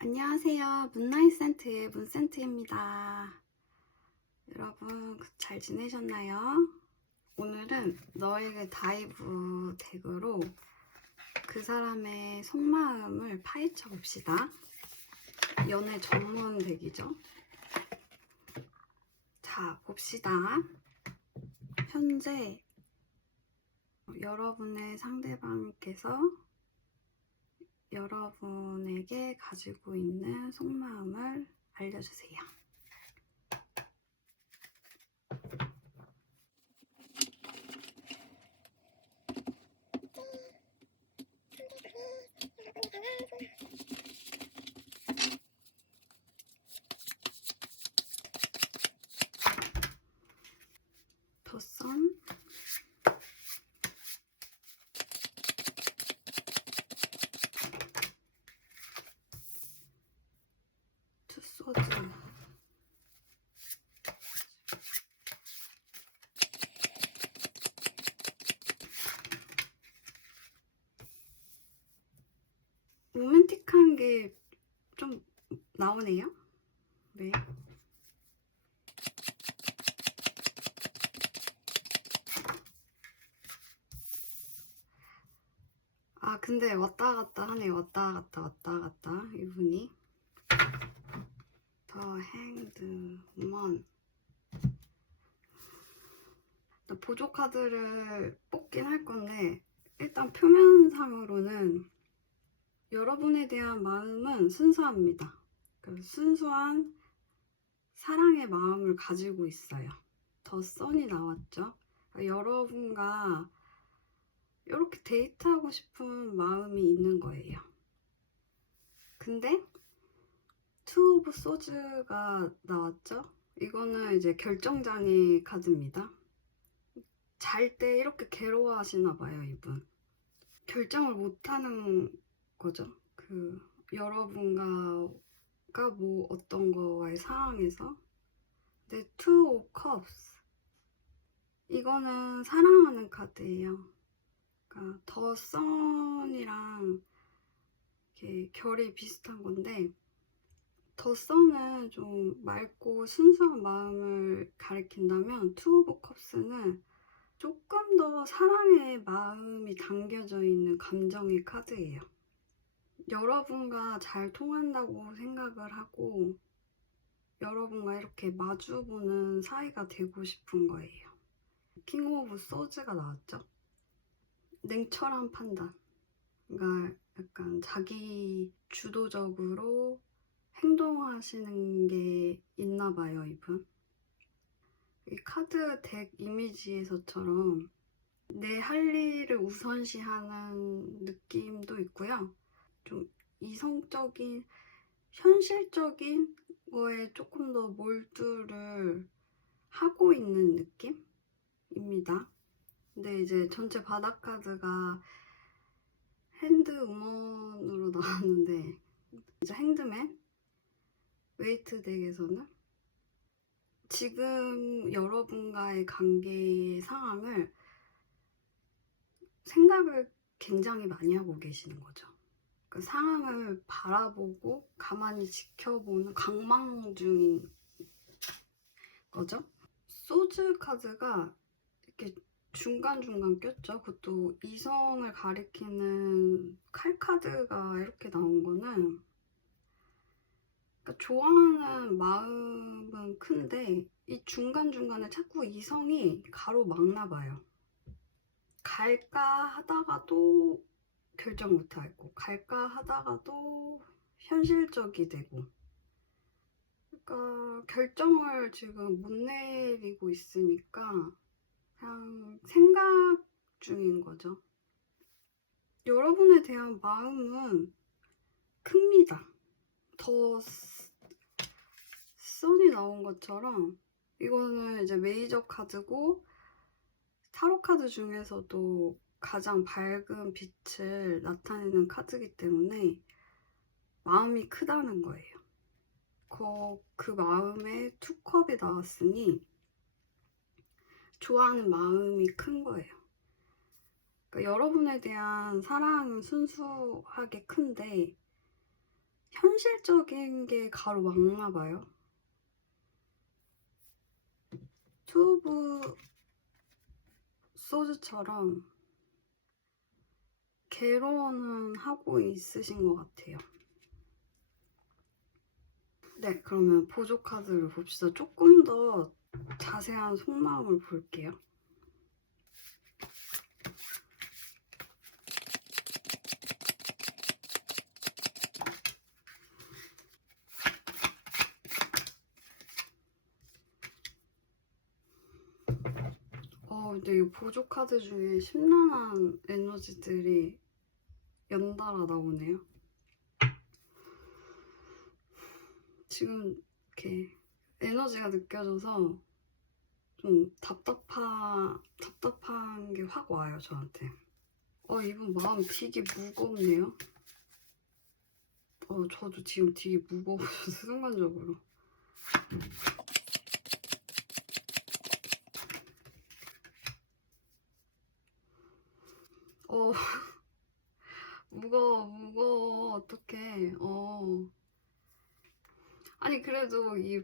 안녕하세요. 문나잇 센트의 문센트입니다. 여러분 잘 지내셨나요? 오늘은 너에게 다이브 덱으로 그 사람의 속마음을 파헤쳐 봅시다. 연애 전문 덱이죠. 자, 봅시다. 현재 여러분의 상대방께서 여러분에게 가지고 있는 속마음을 알려주세요. 더선, 투소드, 로맨틱한 게 좀 나오네요. 네. 아, 근데 왔다 갔다 하네. 왔다 갔다 이분이. 더 행드 우먼. 보조 카드를 뽑긴 할 건데 일단 표면상으로는 여러분에 대한 마음은 순수합니다. 순수한 사랑의 마음을 가지고 있어요. 더 선이 나왔죠. 여러분과 이렇게 데이트하고 싶은 마음이 있는 거예요. 근데 투 오브 소즈가 나왔죠. 이거는 이제 결정장애 카드입니다. 잘 때 이렇게 괴로워하시나 봐요, 이분. 결정을 못하는 거죠. 여러분과 뭐 어떤 거와의 상황에서. 근데 투 오브 컵스, 이거는 사랑하는 카드예요. 그러니까 더 선이랑 이렇게 결이 비슷한 건데, 더 선은 좀 맑고 순수한 마음을 가리킨다면 투 오브 컵스는 조금 더 사랑의 마음이 담겨져 있는 감정의 카드예요. 여러분과 잘 통한다고 생각을 하고 여러분과 이렇게 마주보는 사이가 되고 싶은 거예요. 킹 오브 소즈가 나왔죠. 냉철한 판단. 그러니까 약간 자기 주도적으로 행동하시는 게 있나 봐요, 이분. 이 카드 덱 이미지에서처럼 내 할 일을 우선시하는 느낌도 있고요. 좀 이성적인, 현실적인 거에 조금 더 몰두를 하고 있는 느낌입니다. 근데 이제 전체 바닥 카드가 핸드 우먼으로 나왔는데, 이제 핸드맨 웨이트 덱에서는 지금 여러분과의 관계의 상황을 생각을 굉장히 많이 하고 계시는 거죠. 그 상황을 바라보고 가만히 지켜보는 관망 중인 거죠. 소즈 카드가 이렇게 중간중간 꼈죠. 그것도 이성을 가리키는 칼 카드가 이렇게 나온 거는, 그러니까 좋아하는 마음은 큰데 이 중간중간에 자꾸 이성이 가로막나 봐요. 갈까 하다가도 결정 못하고, 갈까 하다가도 현실적이 되고, 그러니까 결정을 지금 못 내리고 있으니까 그냥 생각 중인 거죠. 여러분에 대한 마음은 큽니다. 더 선이 나온 것처럼 이거는 이제 메이저 카드고 타로 카드 중에서도 가장 밝은 빛을 나타내는 카드이기 때문에 마음이 크다는 거예요. 그 마음에 투컵이 나왔으니 좋아하는 마음이 큰 거예요. 그러니까 여러분에 대한 사랑은 순수하게 큰데 현실적인 게 가로막나 봐요. 튜브 소주처럼 개론은 하고 있으신 것 같아요. 네, 그러면 보조 카드를 봅시다. 조금 더 자세한 속마음을 볼게요. 근데 이 보조 카드 중에 심란한 에너지들이 연달아 나오네요. 지금 이렇게 에너지가 느껴져서 좀 답답한 게 확 와요, 저한테. 이분 마음 되게 무겁네요. 저도 지금 되게 무거워서 순간적으로. 무거워, 어떡해. 아니, 그래도 이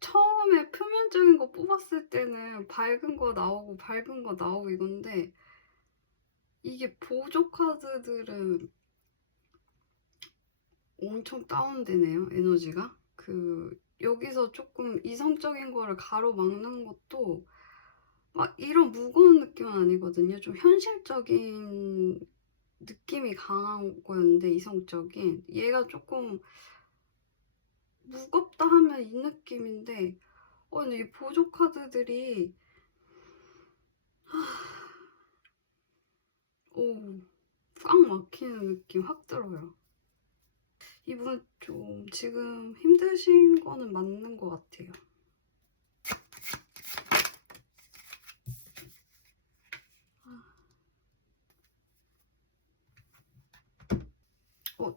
처음에 표면적인 거 뽑았을 때는 밝은 거 나오고 이건데, 이게 보조 카드들은 엄청 다운되네요, 에너지가. 여기서 조금 이성적인 거를 가로막는 것도 막 이런 무거운 느낌은 아니거든요. 좀 현실적인 느낌이 강한 거였는데, 이성적인. 얘가 조금 무겁다 하면 이 느낌인데, 근데 이 보조 카드들이 꽉 막히는 느낌 확 들어요. 이분 좀 지금 힘드신 거는 맞는 것 같아요.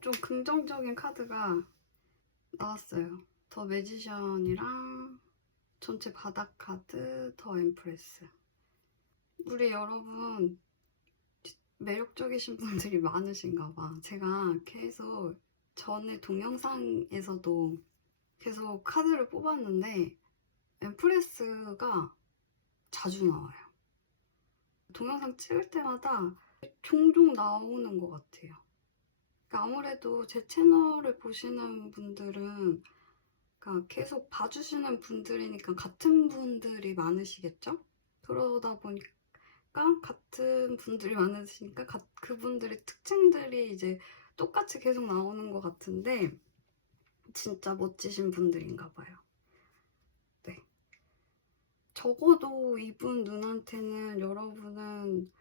좀 긍정적인 카드가 나왔어요. 더 매지션이랑 전체 바닥 카드, 더 엠프레스. 우리 여러분 매력적이신 분들이 많으신가 봐. 제가 계속 전에 동영상에서도 계속 카드를 뽑았는데 엠프레스가 자주 나와요. 동영상 찍을 때마다 종종 나오는 것 같아요. 그러니까 아무래도 제 채널을 보시는 분들은, 그러니까 계속 봐주시는 분들이니까 같은 분들이 많으시겠죠? 그러다 보니까 같은 분들이 많으시니까 그분들의 특징들이 이제 똑같이 계속 나오는 것 같은데, 진짜 멋지신 분들인가 봐요. 네. 적어도 이분 눈한테는 여러분은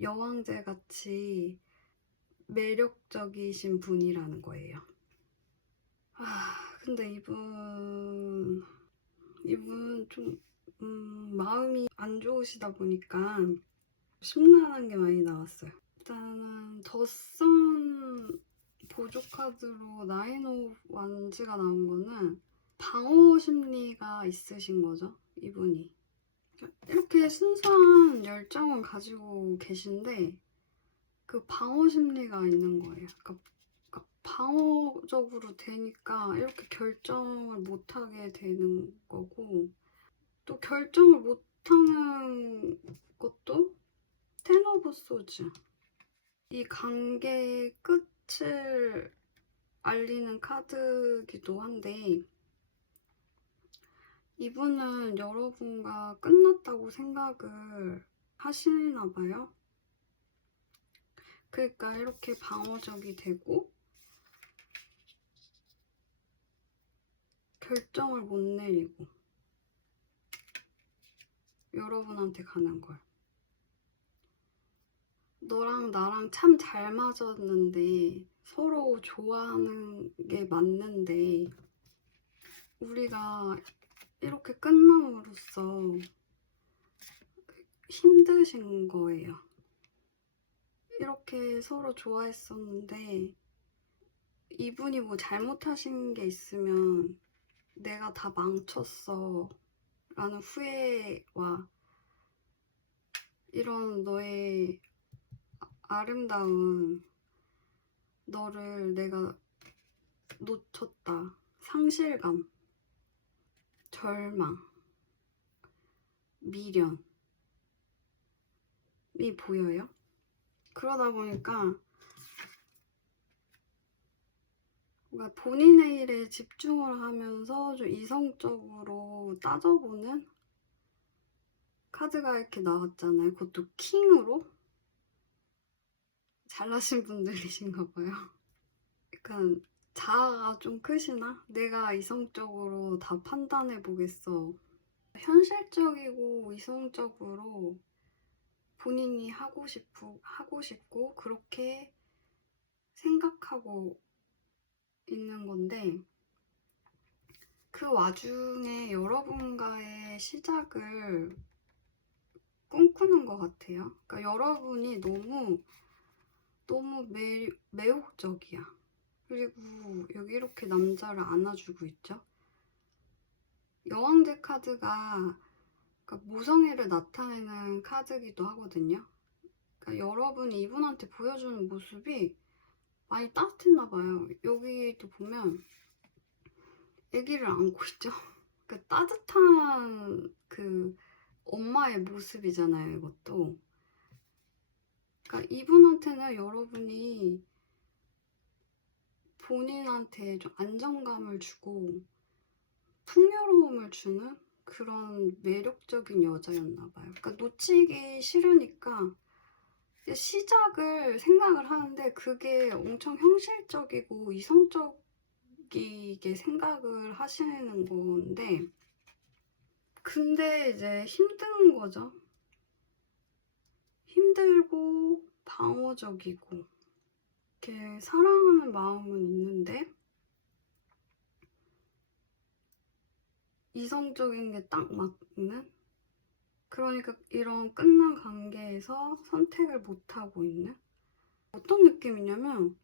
여왕제 같이 매력적이신 분이라는 거예요. 근데 이분 좀 마음이 안 좋으시다 보니까 심란한 게 많이 나왔어요. 일단은 더선 보조 카드로 나인 오브 완즈가 나온 거는 방어 심리가 있으신 거죠, 이분이. 이렇게 순수한 열정은 가지고 계신데 그 방어 심리가 있는 거예요. 그러니까 방어적으로 되니까 이렇게 결정을 못하게 되는 거고, 또 결정을 못하는 것도 텐 오브 소즈. 이 관계의 끝을 알리는 카드기도 한데, 이분은 여러분과 끝났다고 생각을 하시나 봐요. 그러니까 이렇게 방어적이 되고 결정을 못 내리고 여러분한테 가는 걸. 너랑 나랑 참 잘 맞았는데, 서로 좋아하는 게 맞는데 우리가 이렇게 끝남으로써 힘드신 거예요. 이렇게 서로 좋아했었는데 이분이 뭐 잘못하신 게 있으면 내가 다 망쳤어 라는 후회와 이런 너의 아름다운 너를 내가 놓쳤다, 상실감, 절망, 미련이 보여요. 그러다 보니까 뭔가 본인의 일에 집중을 하면서 좀 이성적으로 따져보는 카드가 이렇게 나왔잖아요. 그것도 킹으로. 잘나신 분들이신가 봐요. 약간 자아가 좀 크시나? 내가 이성적으로 다 판단해 보겠어. 현실적이고 이성적으로 본인이 하고 싶고 그렇게 생각하고 있는 건데, 그 와중에 여러분과의 시작을 꿈꾸는 것 같아요. 그러니까 여러분이 너무 매혹적이야. 그리고 여기 이렇게 남자를 안아주고 있죠. 여왕제 카드가 그러니까 모성애를 나타내는 카드기도 하거든요. 그러니까 여러분이 이분한테 보여주는 모습이 많이 따뜻했나 봐요. 여기도 보면 아기를 안고 있죠. 그 따뜻한 그 엄마의 모습이잖아요, 이것도. 그러니까 이분한테는 여러분이 본인한테 좀 안정감을 주고 풍요로움을 주는 그런 매력적인 여자였나 봐요. 그러니까 놓치기 싫으니까 시작을 생각을 하는데 그게 엄청 현실적이고 이성적이게 생각을 하시는 건데, 근데 이제 힘든 거죠. 힘들고 방어적이고 이렇게 사랑하는 마음은 있는데 이성적인 게 딱 맞는, 그러니까 이런 끝난 관계에서 선택을 못하고 있는 어떤 느낌이냐면,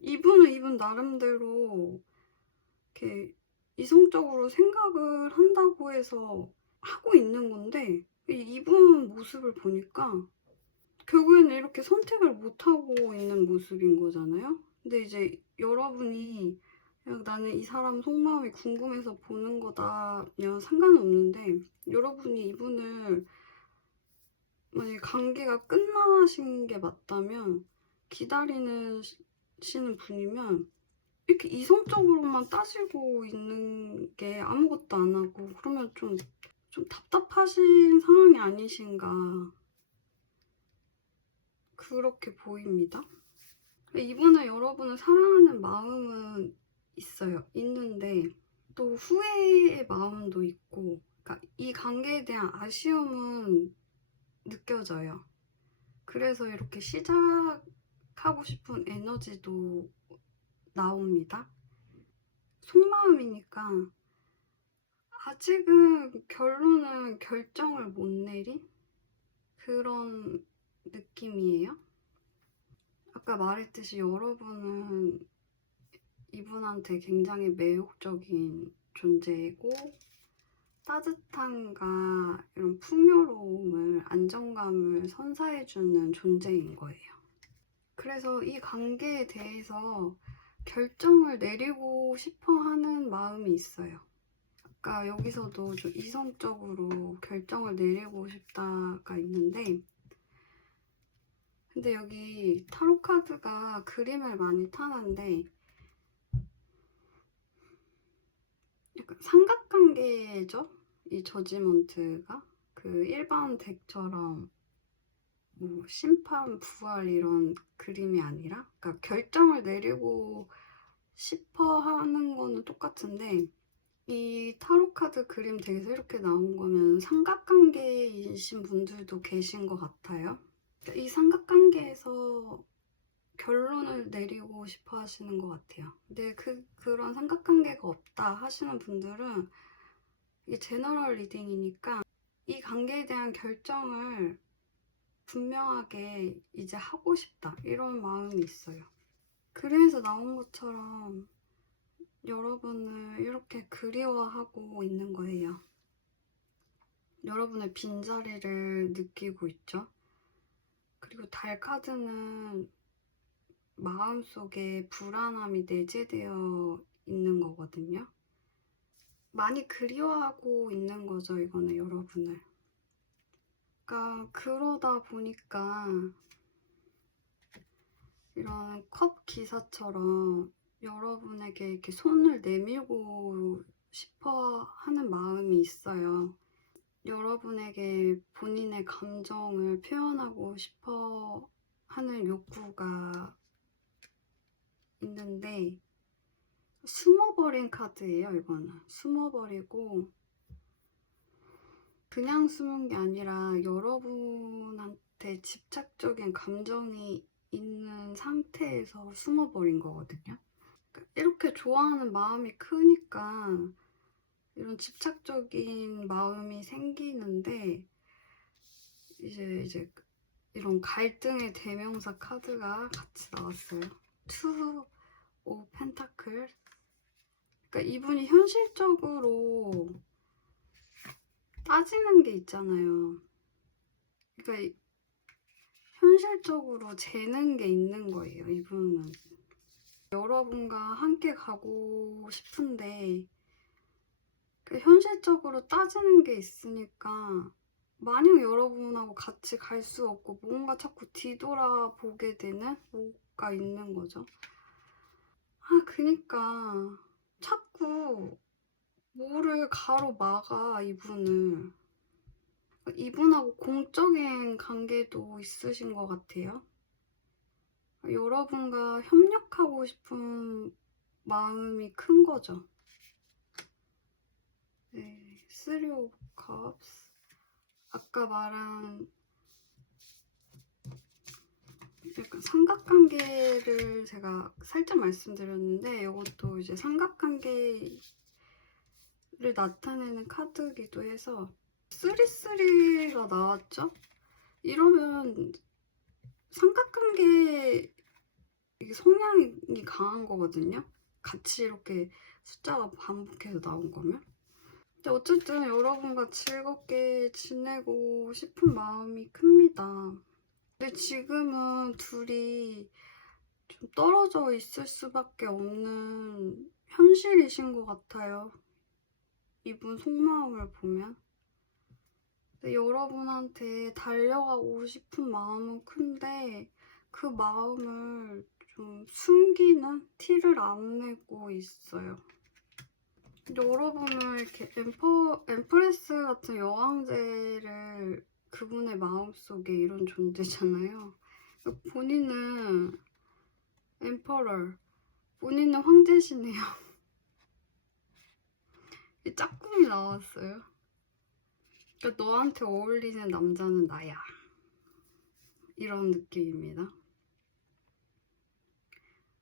이분은 이분 나름대로 이렇게 이성적으로 생각을 한다고 해서 하고 있는 건데, 이분 모습을 보니까 결국에는 이렇게 선택을 못하고 있는 모습인 거잖아요. 근데 이제 여러분이 그냥 나는 이 사람 속마음이 궁금해서 보는 거다면 상관은 없는데, 여러분이 이분을 만약에 관계가 끝나신 게 맞다면, 기다리시는 분이면 이렇게 이성적으로만 따지고 있는 게 아무것도 안 하고 그러면 좀 답답하신 상황이 아니신가, 그렇게 보입니다. 이분은 여러분을 사랑하는 마음은 있는데 또 후회의 마음도 있고, 그러니까 이 관계에 대한 아쉬움은 느껴져요. 그래서 이렇게 시작하고 싶은 에너지도 나옵니다. 속마음이니까 아직은 결정을 못 내린 그런 느낌이에요. 아까 말했듯이 여러분은 이분한테 굉장히 매혹적인 존재이고 따뜻함과 이런 풍요로움을, 안정감을 선사해주는 존재인 거예요. 그래서 이 관계에 대해서 결정을 내리고 싶어 하는 마음이 있어요. 아까 여기서도 좀 이성적으로 결정을 내리고 싶다가 있는데, 근데 여기 타로 카드가 그림을 많이 타는데 약간 삼각관계죠? 이 저지먼트가 그 일반 덱처럼 뭐 심판, 부활 이런 그림이 아니라, 그러니까 결정을 내리고 싶어 하는 거는 똑같은데, 이 타로 카드 그림 덱에서 이렇게 나온 거면 삼각관계이신 분들도 계신 것 같아요. 그러니까 이 삼각관계에서 결론을 내리고 싶어 하시는 것 같아요. 근데 그런 삼각관계가 없다 하시는 분들은, 이게 제너럴 리딩이니까 이 관계에 대한 결정을 분명하게 이제 하고 싶다, 이런 마음이 있어요. 그림에서 나온 것처럼 여러분을 이렇게 그리워하고 있는 거예요. 여러분의 빈자리를 느끼고 있죠. 그리고 달 카드는 마음속에 불안함이 내재되어 있는 거거든요. 많이 그리워하고 있는 거죠, 이거는 여러분을. 그러니까 그러다 보니까 이런 컵 기사처럼 여러분에게 이렇게 손을 내밀고 싶어 하는 마음이 있어요. 여러분에게 본인의 감정을 표현하고 싶어 하는 욕구가 있는데 숨어버린 카드예요, 이거는. 숨어버리고 그냥 숨은 게 아니라 여러분한테 집착적인 감정이 있는 상태에서 숨어버린 거거든요. 이렇게 좋아하는 마음이 크니까 이런 집착적인 마음이 생기는데 이제 이런 갈등의 대명사 카드가 같이 나왔어요. 투 오 펜타클. 그러니까 이분이 현실적으로 따지는 게 있잖아요. 그러니까 현실적으로 재는 게 있는 거예요, 이분은. 여러분과 함께 가고 싶은데 현실적으로 따지는 게 있으니까 만약 여러분하고 같이 갈 수 없고 뭔가 자꾸 뒤돌아보게 되는 뭐가 있는 거죠. 그니까 자꾸 뭐를 가로막아, 이분을. 이분하고 공적인 관계도 있으신 것 같아요. 여러분과 협력하고 싶은 마음이 큰 거죠. 네, Three of Cups. 아까 말한 약간 삼각관계를 제가 살짝 말씀드렸는데 이것도 이제 삼각관계를 나타내는 카드이기도 해서 3-3가 나왔죠? 이러면 삼각관계 성향이 강한 거거든요. 같이 이렇게 숫자가 반복해서 나온 거면. 근데 어쨌든 여러분과 즐겁게 지내고 싶은 마음이 큽니다. 근데 지금은 둘이 좀 떨어져 있을 수밖에 없는 현실이신 것 같아요. 이분 속마음을 보면. 근데 여러분한테 달려가고 싶은 마음은 큰데 그 마음을 좀 숨기는 티를 안 내고 있어요. 여러분은 이렇게 엠프레스 같은 여왕제를 그분의 마음속에 이런 존재잖아요. 본인은 엠퍼럴, 본인은 황제시네요. 짝꿍이 나왔어요. 그러니까 너한테 어울리는 남자는 나야. 이런 느낌입니다.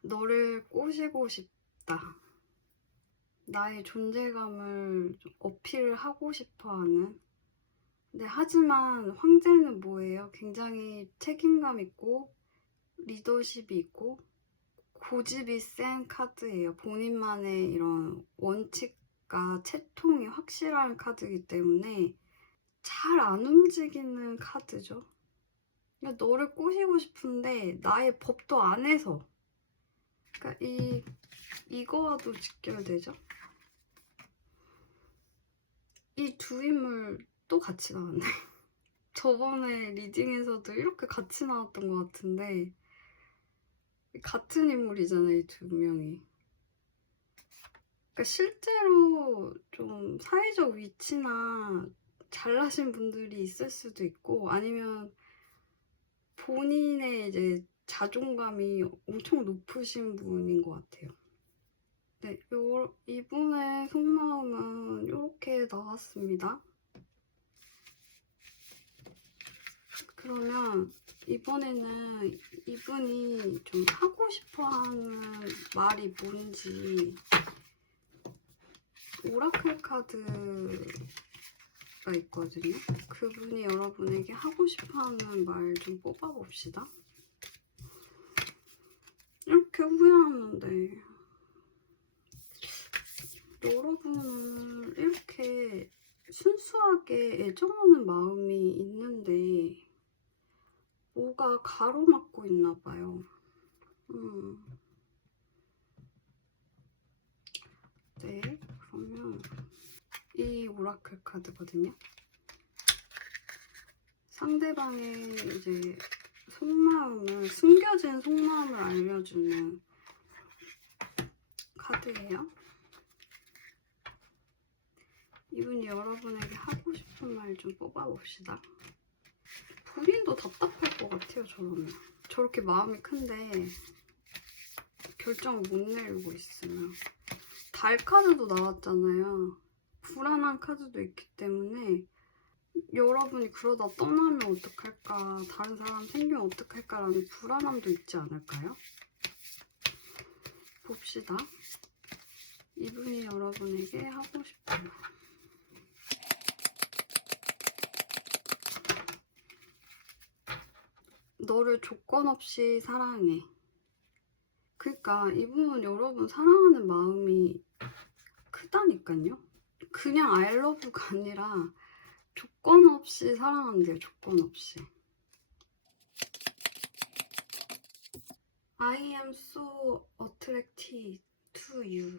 너를 꼬시고 싶다. 나의 존재감을 좀 어필을 하고 싶어하는. 근데 하지만 황제는 뭐예요? 굉장히 책임감 있고 리더십이 있고 고집이 센 카드예요. 본인만의 이런 원칙과 채통이 확실한 카드이기 때문에 잘 안 움직이는 카드죠. 그러니까 너를 꼬시고 싶은데 나의 법도 안에서. 그러니까 이거와도 직결되죠. 이 두 인물 또 같이 나왔네. 저번에 리딩에서도 이렇게 같이 나왔던 것 같은데 같은 인물이잖아요, 이 두 명이. 그러니까 실제로 좀 사회적 위치나 잘나신 분들이 있을 수도 있고 아니면 본인의 이제 자존감이 엄청 높으신 분인 것 같아요. 네, 이분의 속마음은 이렇게 나왔습니다. 그러면 이번에는 이분이 좀 하고 싶어하는 말이 뭔지 오라클 카드가 있거든요. 그분이 여러분에게 하고 싶어하는 말 좀 뽑아봅시다. 이렇게 후회하는데 여러분은 이렇게 순수하게 애정하는 마음이 있는데 뭐가 가로막고 있나 봐요. 네, 그러면 이 오라클 카드거든요. 상대방의 이제 속마음을, 숨겨진 속마음을 알려주는 카드예요. 이분이 여러분에게 하고 싶은 말 좀 뽑아봅시다. 본인도 답답할 것 같아요, 저러면. 저렇게 마음이 큰데 결정을 못 내리고 있으면. 달 카드도 나왔잖아요. 불안한 카드도 있기 때문에 여러분이 그러다 떠나면 어떡할까, 다른 사람 생기면 어떡할까라는 불안함도 있지 않을까요? 봅시다. 이분이 여러분에게 하고 싶은 말. 너를 조건 없이 사랑해. 그러니까 이분은 여러분 사랑하는 마음이 크다니까요. 그냥 I love가 아니라 조건 없이 사랑한대요. 조건 없이. I am so attracted to you.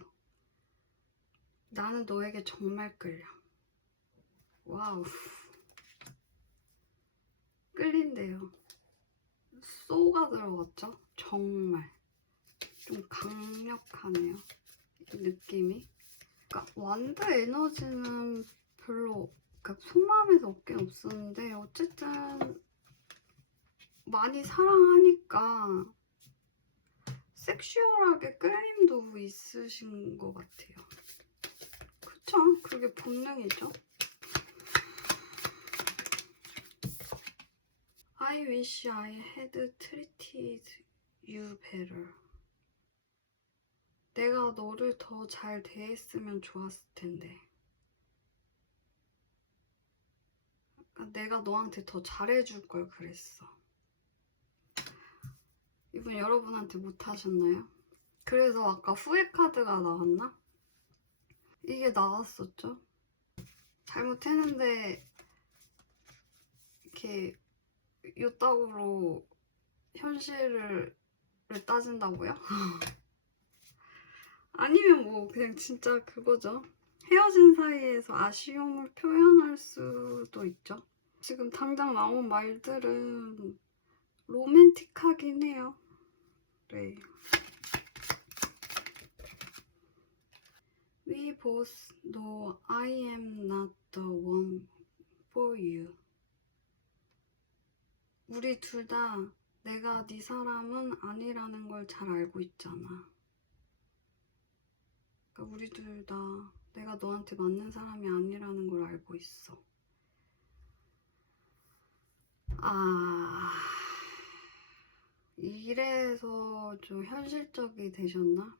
나는 너에게 정말 끌려. 와우. 끌린대요. so가 들어갔죠? 정말. 좀 강력하네요. 이 느낌이. 그러니까 완드 에너지는 별로, 그러니까 속마음에서 없긴 없었는데 어쨌든 많이 사랑하니까 섹슈얼하게 끌림도 있으신 것 같아요. 그쵸? 그게 본능이죠. I wish I had treated you better. 내가 너를 더 잘 대했으면 좋았을 텐데. 내가 너한테 더 잘해줄 걸 그랬어. 이분 여러분한테 못하셨나요? 그래서 아까 후회 카드가 나왔나? 이게 나왔었죠? 잘못했는데 이렇게 요따구로 현실을 따진다고요? 아니면 뭐 그냥 진짜 그거죠. 헤어진 사이에서 아쉬움을 표현할 수도 있죠. 지금 당장 나온 말들은 로맨틱하긴 해요. 네. We both know I am not the one for you. 우리 둘 다 내가 네 사람은 아니라는 걸 잘 알고 있잖아. 그러니까 우리 둘 다 내가 너한테 맞는 사람이 아니라는 걸 알고 있어. 이래서 좀 현실적이 되셨나?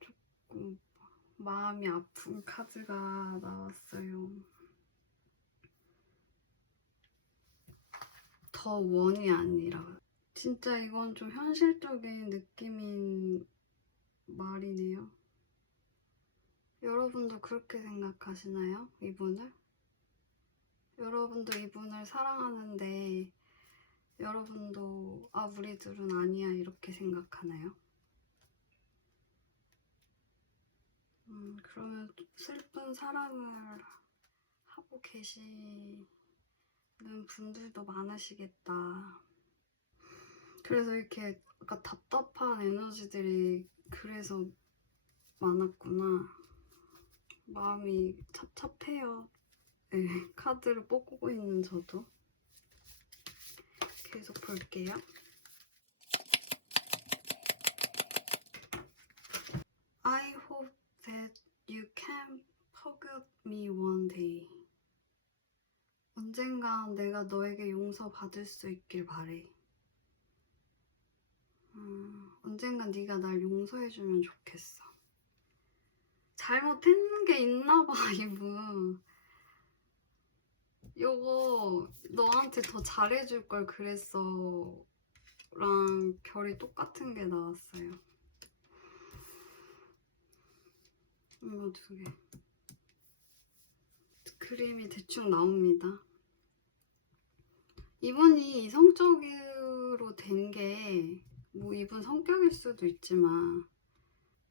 조금 마음이 아픈 카드가 나왔어요. 더 원이 아니라. 진짜 이건 좀 현실적인 느낌인 말이네요. 여러분도 그렇게 생각하시나요? 이분을? 여러분도 이분을 사랑하는데 여러분도 우리 둘은 아니야 이렇게 생각하나요? 그러면 슬픈 사랑을 하고 계시는 분들도 많으시겠다. 그래서 이렇게 아까 답답한 에너지들이 그래서 많았구나. 마음이 찹찹해요. 네, 카드를 뽑고 있는 저도. 계속 볼게요. I hope that you can forget me one day. 언젠가 내가 너에게 용서받을 수 있길 바래. 언젠가 네가 날 용서해주면 좋겠어. 잘못했는 게 있나봐 이분. 요거 너한테 더 잘해줄 걸 그랬어 랑 결이 똑같은 게 나왔어요. 이거 두 개. 그림이 대충 나옵니다. 이분이 이성적으로 된 게 뭐 이분 성격일 수도 있지만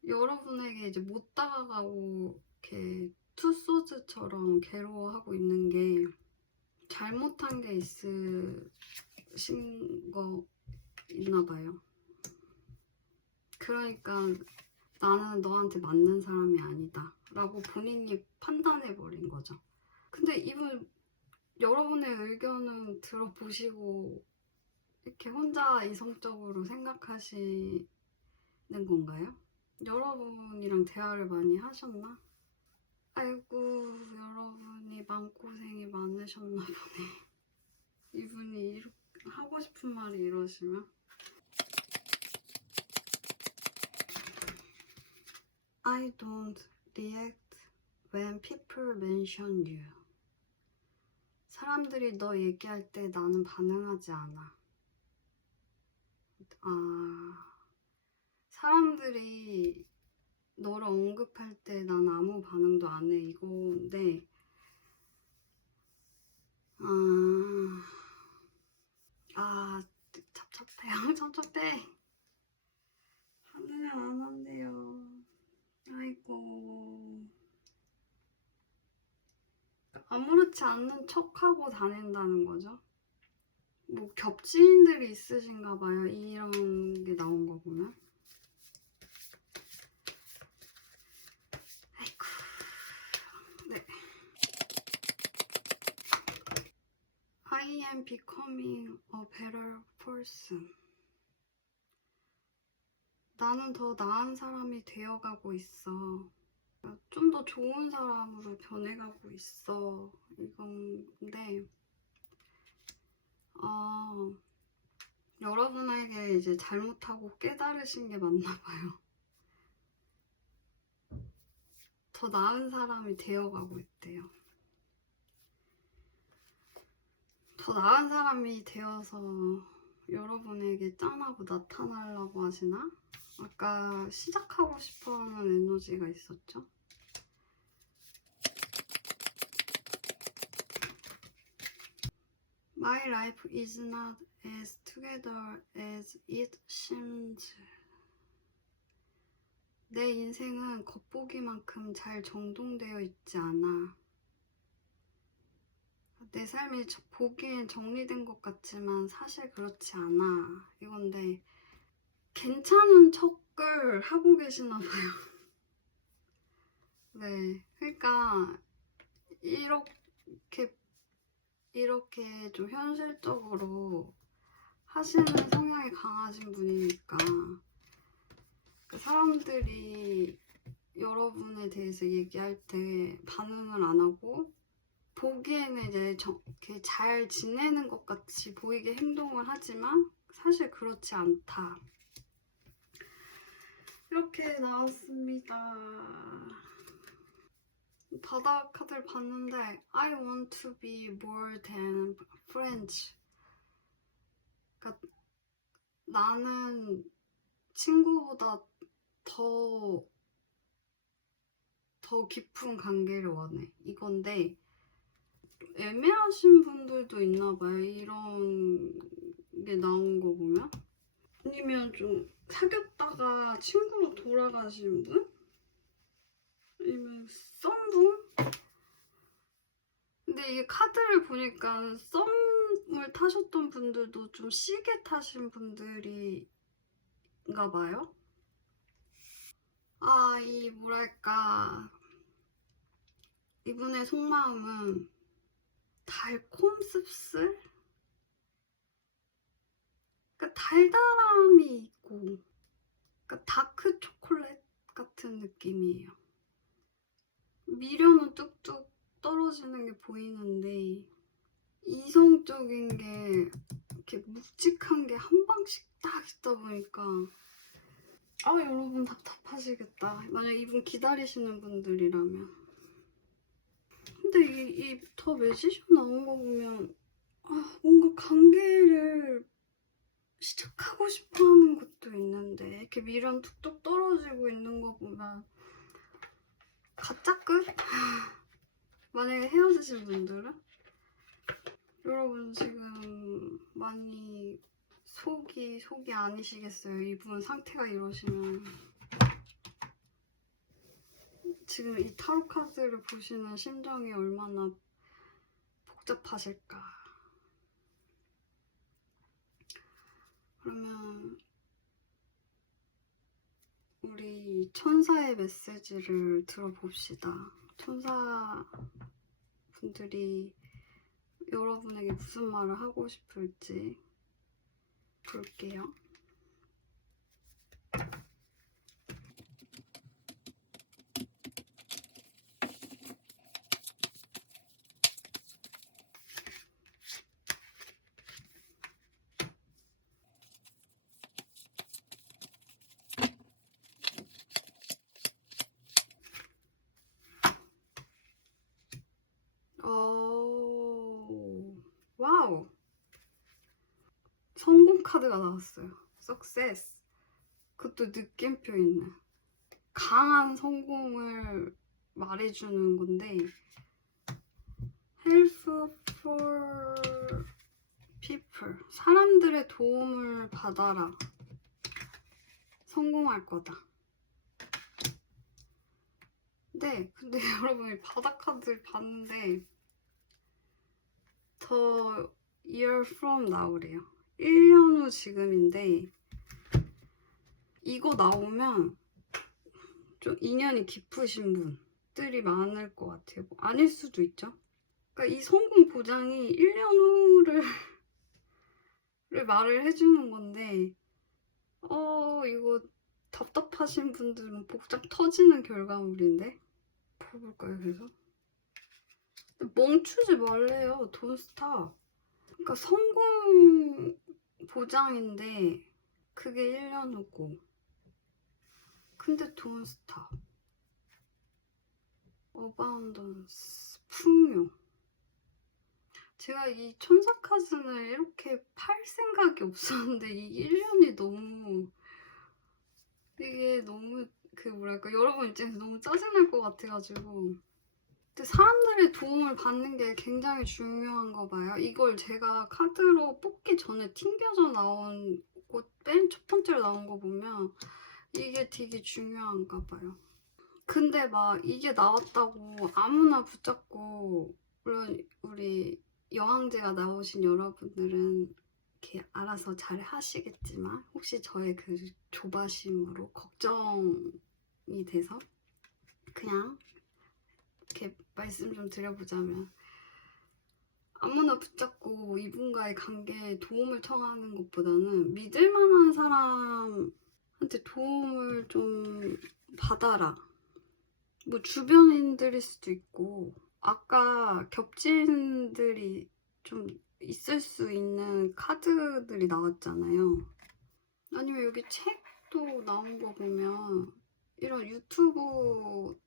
여러분에게 이제 못 다가가고 이렇게 투소즈처럼 괴로워하고 있는 게 잘못한 게 있으신 거 있나 봐요. 그러니까 나는 너한테 맞는 사람이 아니다 라고 본인이 판단해버린 거죠. 근데 이분 여러분의 의견은 들어보시고 이렇게 혼자 이성적으로 생각하시는 건가요? 여러분이랑 대화를 많이 하셨나? 아이고, 여러분이 마음고생이 많으셨나 보네. 이분이 이렇게 하고 싶은 말이 이러시면. I don't react when people mention you. 사람들이 너 얘기할 때 나는 반응하지 않아. 사람들이 너를 언급할 때 난 아무 반응도 안 해 이건데 찹찹해요. 찹찹해. 반응을 안 한대요. 아이고. 아무렇지 않는 척하고 다닌다는 거죠. 뭐 겹치인들이 있으신가 봐요. 이런 게 나온 거 보면. 아이고. 네. I am becoming a better person. 나는 더 나은 사람이 되어가고 있어. 좀 더 좋은 사람으로 변해가고 있어. 이건데, 여러분에게 이제 잘못하고 깨달으신 게 맞나 봐요. 더 나은 사람이 되어가고 있대요. 더 나은 사람이 되어서 여러분에게 짠하고 나타나려고 하시나? 아까 시작하고 싶어하는 에너지가 있었죠? My life is not as together as it seems. 내 인생은 겉보기만큼 잘 정돈되어 있지 않아. 내 삶이 보기엔 정리된 것 같지만 사실 그렇지 않아. 이건데 괜찮은 척을 하고 계시나 봐요. 네, 그러니까 이렇게 좀 현실적으로 하시는 성향이 강하신 분이니까 그 사람들이 여러분에 대해서 얘기할 때 반응을 안 하고 보기에는 이제 이렇게 잘 지내는 것 같이 보이게 행동을 하지만 사실 그렇지 않다. 이렇게 나왔습니다. 바다 카드를 봤는데 I want to be more than friends. 그러니까 나는 친구보다 더 깊은 관계를 원해. 이건데 애매하신 분들도 있나 봐요. 이런 게 나온 거 보면. 아니면 좀 사귀었다가 친구로 돌아가신 분? 아니면 썸분? 근데 이 카드를 보니까 썸을 타셨던 분들도 좀 시게 타신 분들인가 봐요. 이 뭐랄까 이분의 속마음은 달콤 씁쓸? 그러니까 달달함이 있고 그러니까 다크 초콜릿 같은 느낌이에요. 미련은 뚝뚝 떨어지는 게 보이는데 이성적인 게 이렇게 묵직한 게 한 방씩 딱 있다 보니까 여러분 답답하시겠다. 만약 이분 기다리시는 분들이라면. 근데 이 더 매지션 나온 거 보면 뭔가 관계를 시작하고 싶어 하는 것도 있는데 이렇게 미련 툭툭 떨어지고 있는 거 보면 가짜 끝? 만약에 헤어지신 분들은 여러분 지금 많이 속이 아니시겠어요. 이분 상태가 이러시면. 지금 이 타로 카드를 보시는 심정이 얼마나 복잡하실까. 그러면 우리 천사의 메시지를 들어봅시다. 천사분들이 여러분에게 무슨 말을 하고 싶을지 볼게요. 와우! 성공 카드가 나왔어요. Success. 그것도 느낌표 있는 강한 성공을 말해주는 건데, Help for people. 사람들의 도움을 받아라. 성공할 거다. 네, 근데 여러분이 바닥 카드를 봤는데 The year from now래요. 1년 후 지금인데, 이거 나오면 좀 인연이 깊으신 분들이 많을 것 같아요. 뭐 아닐 수도 있죠. 그러니까 이 성공 보장이 1년 후를 말을 해주는 건데, 이거 답답하신 분들은 복잡 터지는 결과물인데? 봐볼까요, 계속? 멈추지 말래요. Don't stop. 그러니까 성공 보장인데 그게 1년 후고, 근데 Don't stop. Abundance. 풍요. 제가 이 천사 카드는 이렇게 팔 생각이 없었는데 이 1년이 너무, 이게 너무 뭐랄까, 여러분 입장에서 너무 짜증날 것 같아가지고. 근데 사람들의 도움을 받는 게 굉장히 중요한가 봐요. 이걸 제가 카드로 뽑기 전에 튕겨져 나온 맨 첫 번째로 나온 거 보면 이게 되게 중요한가 봐요. 근데 막 이게 나왔다고 아무나 붙잡고, 물론 우리 여왕제가 나오신 여러분들은 이렇게 알아서 잘 하시겠지만, 혹시 저의 그 조바심으로 걱정이 돼서 그냥 이렇게 말씀 좀 드려보자면, 아무나 붙잡고 이분과의 관계에 도움을 청하는 것보다는 믿을 만한 사람한테 도움을 좀 받아라. 뭐 주변인들일 수도 있고, 아까 겹친들이 좀 있을 수 있는 카드들이 나왔잖아요. 아니면 여기 책도 나온 거 보면 이런 유튜브로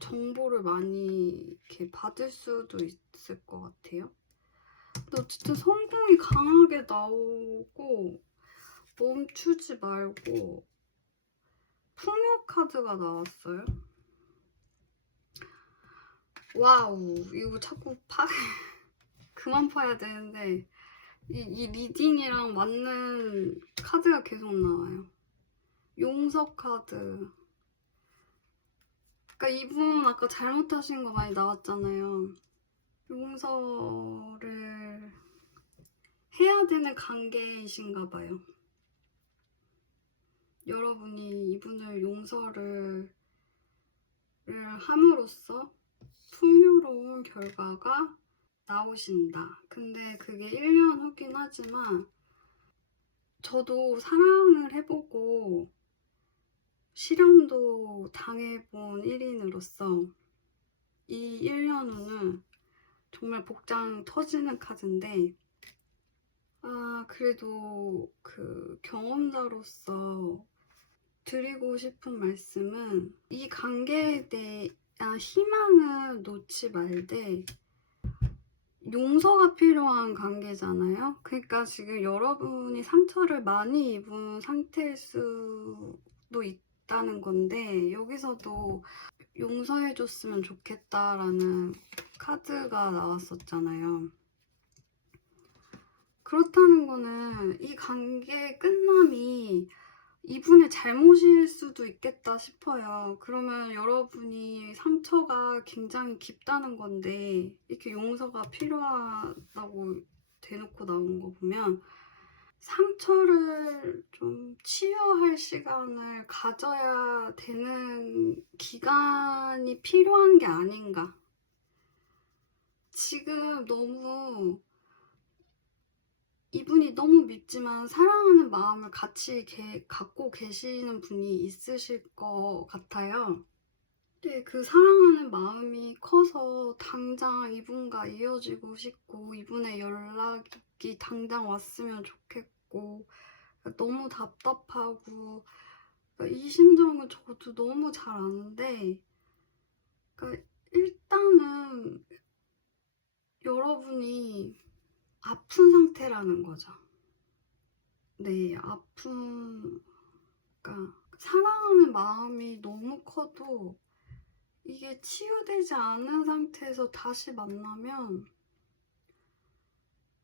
정보를 많이 이렇게 받을 수도 있을 것 같아요. 근데 어쨌든 성공이 강하게 나오고, 멈추지 말고, 풍요 카드가 나왔어요. 와우, 이거 자꾸 그만 파야 되는데 이 리딩이랑 맞는 카드가 계속 나와요. 용서 카드. 그러니까 이분 아까 잘못하신 거 많이 나왔잖아요. 용서를 해야 되는 관계이신가 봐요. 여러분이 이분을 용서를 함으로써 풍요로운 결과가 나오신다. 근데 그게 1년 후긴 하지만, 저도 사랑을 해보고 실현도 당해본 1인으로서 이 1년 후는 정말 복장 터지는 카드인데, 그래도 그 경험자로서 드리고 싶은 말씀은, 이 관계에 대한 희망을 놓지 말되 용서가 필요한 관계잖아요. 그러니까 지금 여러분이 상처를 많이 입은 상태일 수도 있다는 건데, 여기서도 용서해줬으면 좋겠다라는 카드가 나왔었잖아요. 그렇다는 거는 이 관계의 끝남이 이분의 잘못일 수도 있겠다 싶어요. 그러면 여러분이 상처가 굉장히 깊다는 건데 이렇게 용서가 필요하다고 대놓고 나온 거 보면 상처를 좀 치유할 시간을 가져야 되는 기간이 필요한 게 아닌가. 지금 너무 이분이 너무 밉지만 사랑하는 마음을 같이 갖고 계시는 분이 있으실 것 같아요. 근데 그 사랑하는 마음이 커서 당장 이분과 이어지고 싶고 이분의 연락이 당장 왔으면 좋겠고 너무 답답하고 이 심정은 저도 너무 잘 아는데 일단은 여러분이 아픈 상태라는 거죠. 네, 그러니까 사랑하는 마음이 너무 커도 이게 치유되지 않은 상태에서 다시 만나면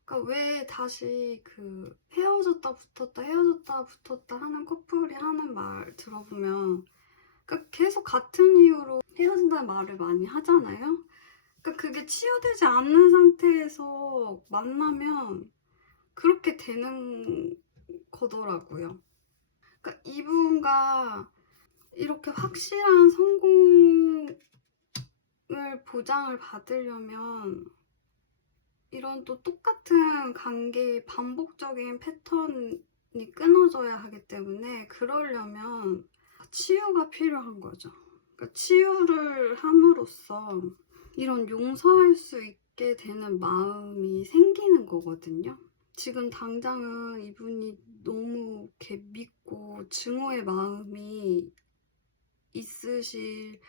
그러니까 왜 다시 그 헤어졌다 붙었다 하는 커플이 하는 말 들어보면 그러니까 계속 같은 이유로 헤어진다는 말을 많이 하잖아요. 그러니까 그게 치유되지 않는 상태에서 만나면 그렇게 되는 거더라고요. 그러니까 이분과 이렇게 확실한 성공을 보장을 받으려면 이런 또 똑같은 관계의 반복적인 패턴이 끊어져야 하기 때문에 그러려면 치유가 필요한 거죠. 그러니까 치유를 함으로써 이런 용서할 수 있게 되는 마음이 생기는 거거든요. 지금 당장은 이분이 너무 이렇게 믿고 증오의 마음이 있으실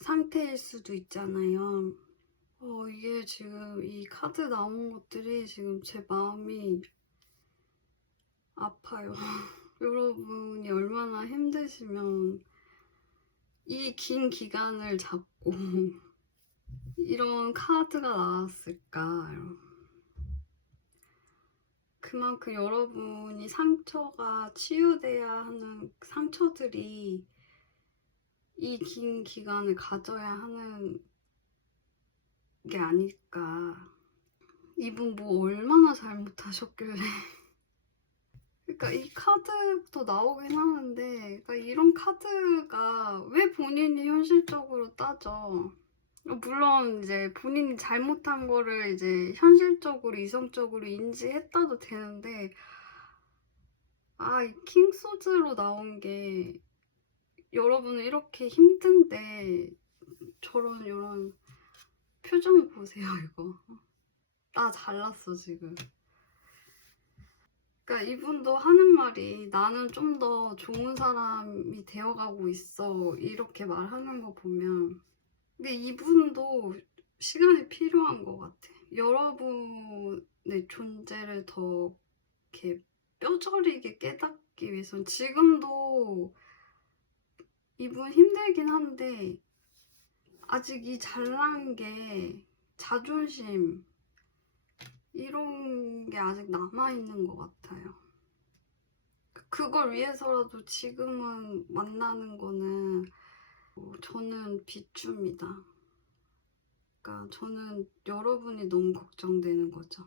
상태일 수도 있잖아요. 이게 지금 이 카드 나온 것들이 지금 제 마음이 아파요. 여러분이 얼마나 힘드시면 이 긴 기간을 잡고 이런 카드가 나왔을까. 그만큼 여러분이 상처가 치유돼야 하는 상처들이 이 긴 기간을 가져야 하는 게 아닐까. 이분 뭐 얼마나 잘못하셨길래. 그러니까 이 카드도 나오긴 하는데 그러니까 이런 카드가 왜 본인이 현실적으로 따져. 물론 이제 본인이 잘못한 거를 이제 현실적으로 이성적으로 인지했다도 되는데 이 킹소드로 나온 게 여러분은 이렇게 힘든데 이런 표정 보세요. 이거 나 잘났어 지금. 그러니까 이분도 하는 말이 나는 좀 더 좋은 사람이 되어가고 있어 이렇게 말하는 거 보면 근데 이분도 시간이 필요한 것 같아. 여러분의 존재를 더 이렇게 뼈저리게 깨닫기 위해선 지금도 이분 힘들긴 한데 아직 이 잘난 게 자존심 이런 게 아직 남아있는 것 같아요. 그걸 위해서라도 지금은 만나는 거는 저는 비춥니다. 그러니까 저는 여러분이 너무 걱정되는 거죠.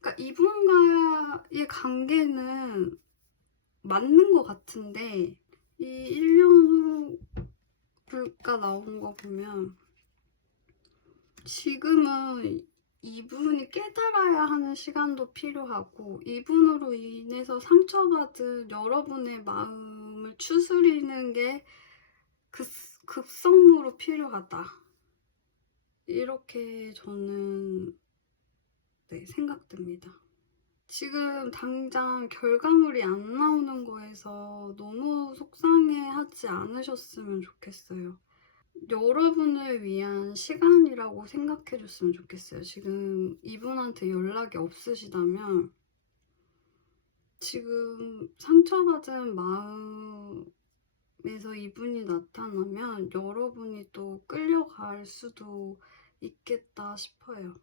그러니까 이분과의 관계는 맞는 것 같은데 이 1년 후가 나온 거 보면 지금은 이분이 깨달아야 하는 시간도 필요하고 이분으로 인해서 상처받은 여러분의 마음을 추스리는 게 급성으로 필요하다. 이렇게 저는 생각됩니다. 지금 당장 결과물이 안 나오는 거에서 너무 속상해하지 않으셨으면 좋겠어요. 여러분을 위한 시간이라고 생각해줬으면 좋겠어요. 지금 이분한테 연락이 없으시다면 지금 상처받은 마음에서 이분이 나타나면 여러분이 또 끌려갈 수도 있겠다 싶어요.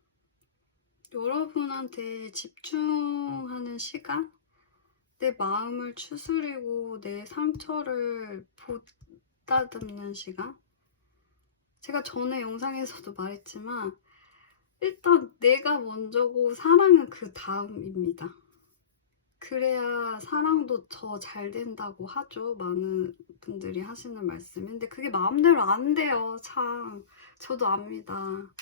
여러분한테 집중하는 시간? 내 마음을 추스리고 내 상처를 보다듬는 시간? 제가 전에 영상에서도 말했지만 일단 내가 먼저고 사랑은 그 다음입니다. 그래야 사랑도 더 잘 된다고 하죠. 많은 분들이 하시는 말씀인데 그게 마음대로 안 돼요. 참 저도 압니다.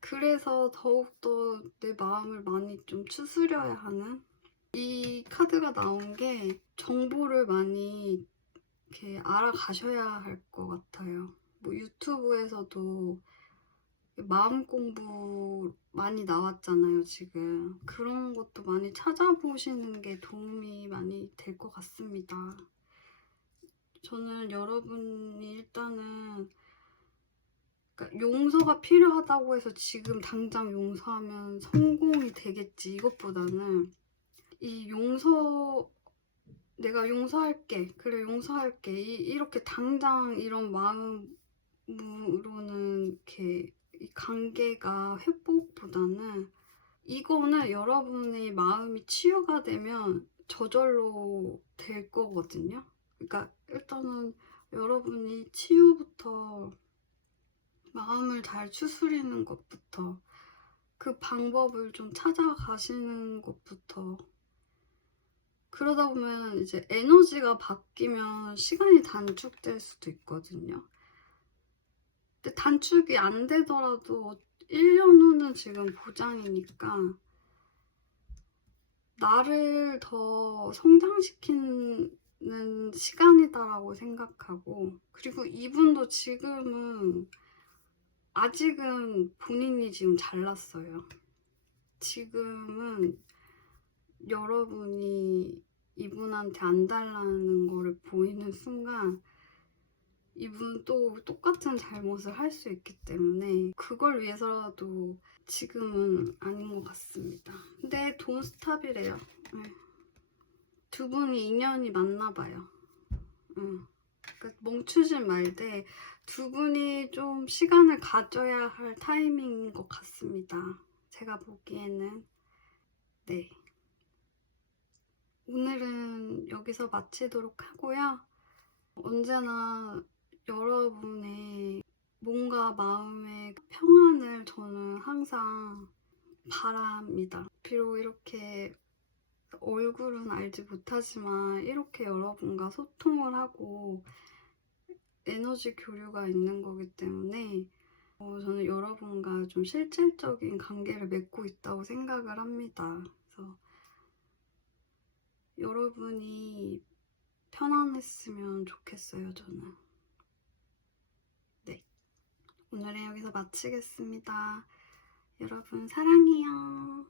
그래서 더욱더 내 마음을 많이 좀 추스려야 하는, 이 카드가 나온 게 정보를 많이 이렇게 알아가셔야 할 것 같아요. 뭐 유튜브에서도 마음 공부 많이 나왔잖아요, 지금. 그런 것도 많이 찾아보시는 게 도움이 많이 될 것 같습니다. 저는 여러분이 일단은 그러니까 용서가 필요하다고 해서 지금 당장 용서하면 성공이 되겠지, 이것보다는 이 내가 용서할게, 그래 용서할게, 이렇게 당장 이런 마음으로는 이렇게 이 관계가 회복보다는 이거는 여러분의 마음이 치유가 되면 저절로 될 거거든요. 그러니까 일단은 여러분이 치유부터, 마음을 잘 추스리는 것부터, 그 방법을 좀 찾아가시는 것부터, 그러다 보면 이제 에너지가 바뀌면 시간이 단축될 수도 있거든요. 근데 단축이 안 되더라도 1년 후는 지금 보장이니까 나를 더 성장시키는 시간이다라고 생각하고, 그리고 이분도 지금은 아직은 본인이 지금 잘났어요. 지금은 여러분이 이분한테 안 달라는 거를 보이는 순간 이분은 또 똑같은 잘못을 할 수 있기 때문에 그걸 위해서라도 지금은 아닌 것 같습니다. 근데 돈스탑이래요. 네. 두 분이 인연이 맞나 봐요. 그러니까 멈추진 말되 두 분이 좀 시간을 가져야 할 타이밍인 것 같습니다. 제가 보기에는. 네. 오늘은 여기서 마치도록 하고요. 언제나 여러분의 몸과 마음의 평안을 저는 항상 바랍니다. 비록 이렇게 얼굴은 알지 못하지만 이렇게 여러분과 소통을 하고 에너지 교류가 있는 거기 때문에 저는 여러분과 좀 실질적인 관계를 맺고 있다고 생각을 합니다. 그래서 여러분이 편안했으면 좋겠어요, 저는. 네. 오늘은 여기서 마치겠습니다. 여러분 사랑해요.